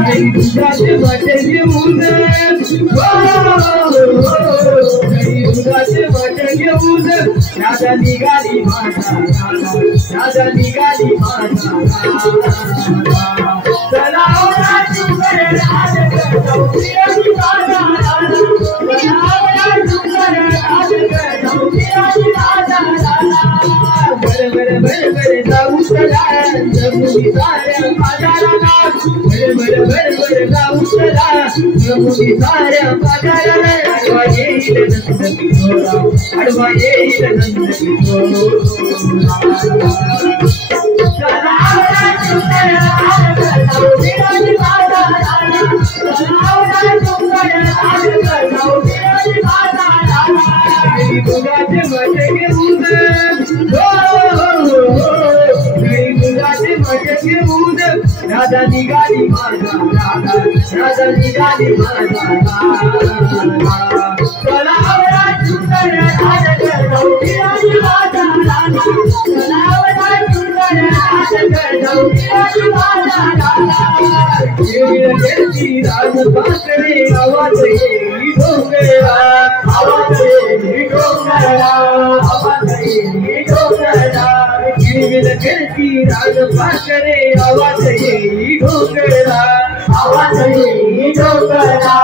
दुधाचे वाटे घेऊन दुधाचे वाटे घेऊन राजा निघाली माझा राजा निघाली माझा चला जाऊ चला जमुनी साऱ्या बाजाराला जाऊ चला जमुनी साऱ्या बाजाराला आडवा येईल नंद किशोरा आडवा येईल नंद किशोरा दुधाचे वाटे घेऊन राजा निघाली माझा राजा निघाली माझा राजपाकरे आवाज येई डोंगरा आवाज येई डोंगरा आवाज येई डोंगरा गिरगिर करती राजपाकरे आवाज येई डोंगरा आवाज येई डोंगरा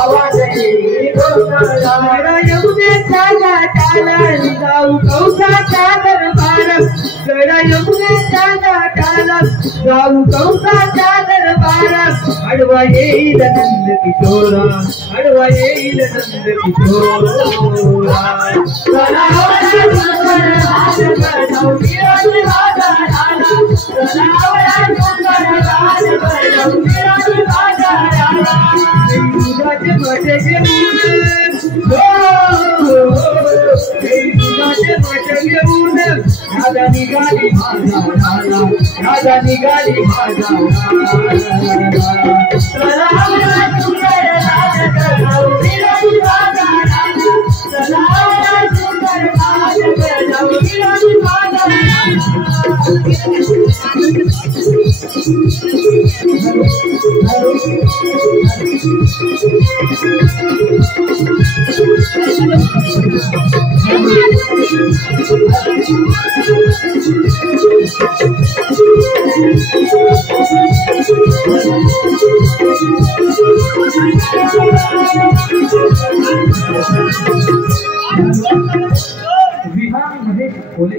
आवाज येई डोंगरा यमुनेच्या घाटाला जाऊ कौसाच्या दरबार गडा यमुनेच्या घाटाला जाऊ कौसाच्या दरबार आडवा येईल नंद किशोरा आडवा येईल नंद किशोरा दुधाचे वाटे घेऊन दुधाचे वाटे घेऊन राजा निघाली माझा राजा निघाली माझा विहार महेश बोले